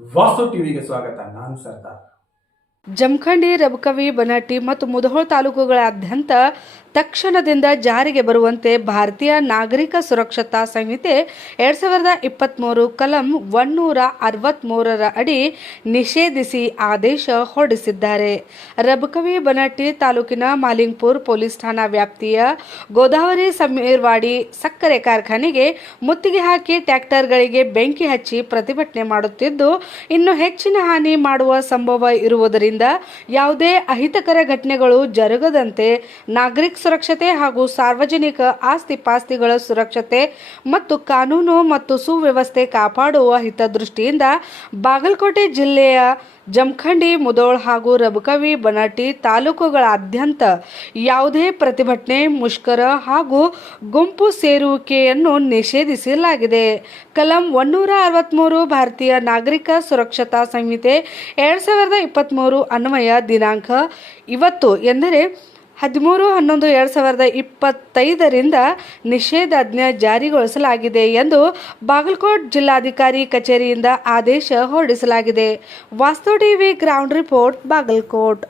ವಾಸು ಟಿವಿಗೆ ಸ್ವಾಗತ. ನಾನು ಸರ್ದಾರ್. ಜಮಖಂಡಿ, ರಬಕವಿ, ಬನಹಟ್ಟಿ ಮತ್ತು ಮುಧೋಳ ತಾಲೂಕುಗಳಾದ್ಯಂತ ತಕ್ಷಣದಿಂದ ಜಾರಿಗೆ ಬರುವಂತೆ ಭಾರತೀಯ ನಾಗರಿಕ ಸುರಕ್ಷತಾ ಸಂಹಿತೆ 2023 ಕಲಂ 163ರ ಅಡಿ ನಿಷೇಧಿಸಿ ಆದೇಶ ಹೊರಡಿಸಿದ್ದಾರೆ. ರಬಕವಿ, ಬನಹಟ್ಟಿ ತಾಲೂಕಿನ ಮಾಲಿಂಗಪುರ ಪೊಲೀಸ್ ಠಾಣಾ ವ್ಯಾಪ್ತಿಯ ಗೋದಾವರಿ ಸಮೀರ್ವಾಡಿ ಸಕ್ಕರೆ ಕಾರ್ಖಾನೆಗೆ ಮುತ್ತಿಗೆ ಹಾಕಿ ಟ್ರ್ಯಾಕ್ಟರ್ಗಳಿಗೆ ಬೆಂಕಿ ಹಚ್ಚಿ ಪ್ರತಿಭಟನೆ ಮಾಡುತ್ತಿದ್ದು, ಇನ್ನು ಹೆಚ್ಚಿನ ಹಾನಿ ಮಾಡುವ ಸಂಭವ ಇರುವುದರಿಂದ ಯಾವುದೇ ಅಹಿತಕರ ಘಟನೆಗಳು ಜರುಗದಂತೆ ನಾಗರಿಕ ಸುರಕ್ಷತೆ ಹಾಗೂ ಸಾರ್ವಜನಿಕ ಆಸ್ತಿ ಪಾಸ್ತಿಗಳ ಸುರಕ್ಷತೆ ಮತ್ತು ಕಾನೂನು ಮತ್ತು ಸುವ್ಯವಸ್ಥೆ ಕಾಪಾಡುವ ಹಿತದೃಷ್ಟಿಯಿಂದ ಬಾಗಲಕೋಟೆ ಜಿಲ್ಲೆಯ ಜಮಖಂಡಿ, ಮುಧೋಳ ಹಾಗೂ ರಬಕವಿ, ಬನಹಟ್ಟಿ ತಾಲೂಕುಗಳಾದ್ಯಂತ ಯಾವುದೇ ಪ್ರತಿಭಟನೆ, ಮುಷ್ಕರ ಹಾಗೂ ಗುಂಪು ಸೇರುವಿಕೆಯನ್ನು ನಿಷೇಧಿಸಲಾಗಿದೆ. ಕಲಂ 163 ಭಾರತೀಯ ನಾಗರಿಕ ಸುರಕ್ಷತಾ ಸಂಹಿತೆ 2023 ಅನ್ವಯ ದಿನಾಂಕ ಇವತ್ತು ಎಂದರೆ 13/11/2025ರಿಂದ ನಿಷೇಧಾಜ್ಞೆ ಜಾರಿಗೊಳಿಸಲಾಗಿದೆ ಎಂದು ಬಾಗಲಕೋಟ್ ಜಿಲ್ಲಾಧಿಕಾರಿ ಕಚೇರಿಯಿಂದ ಆದೇಶ ಹೊರಡಿಸಲಾಗಿದೆ. ವಾಸ್ತು ಟಿವಿ ಗ್ರೌಂಡ್ ರಿಪೋರ್ಟ್, ಬಾಗಲಕೋಟ್.